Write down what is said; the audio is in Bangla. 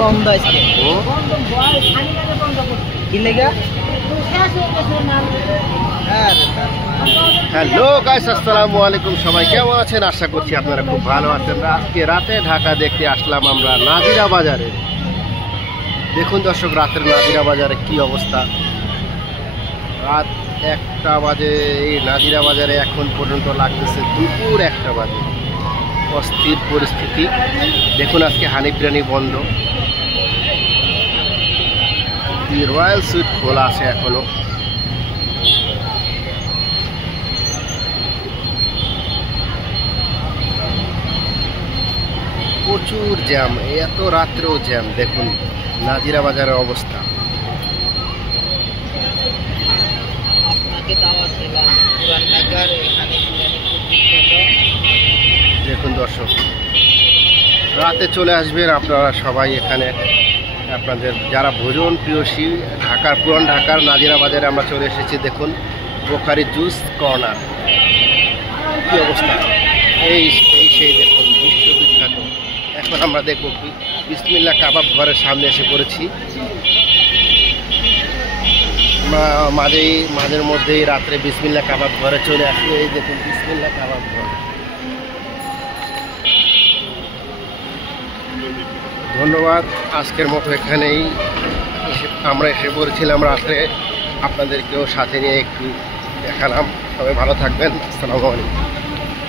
বন্ধ আজকে কি লেগা। হ্যালো গাইস, আসসালামু আলাইকুম। সবাই কেমন আছেন? আশা করছি আপনারা খুব ভালো আছেন। আজকে রাতে ঢাকা দেখতে আসলাম আমরা নাজিরা বাজারে। দেখুন দর্শক, রাতের নাজিরা বাজারে কি অবস্থা। রাত 1টা বাজে এই নাজিরা বাজারে, এখন পর্যন্ত লাগতেছে দুপুর 1টা বাজে। অস্থির পরিস্থিতি। দেখুন আজকে হানি বিরিয়ানি বন্ধ, রয়্যাল সুইট খোলা আছে এখনো। প্রচুর জ্যাম, এত রাত্রেও জ্যাম। দেখুন নাজিরা বাজারের অবস্থা। দেখুন দর্শক, রাতে চলে আসবেন আপনারা সবাই এখানে। আপনাদের যারা ভোজন প্রিয়সী, পুরান ঢাকার নাজিরা বাজারে আমরা চলে এসেছি। দেখুন বোখারি জুস কর্নার, কি অবস্থা। এই সেই দেখুন বিশ্ববিখ্যাত। এখন আমরা দেখব বিসমিল্লাহ কাবাব ঘরের সামনে এসে পড়েছি। মাঝের মধ্যেই রাত্রে বিসমিল্লাহ কাবাব ঘরে চলে আসি। এই দেখুন বিসমিল্লাহ কাবাব ঘর। ধন্যবাদ। আজকের মতো এখানেই আমরা এসে পড়েছিলাম রাত্রে। আপনাদেরকেও সাথে নিয়ে একটু দেখালাম। সবাই ভালো থাকবেন। আসসালামু আলাইকুম।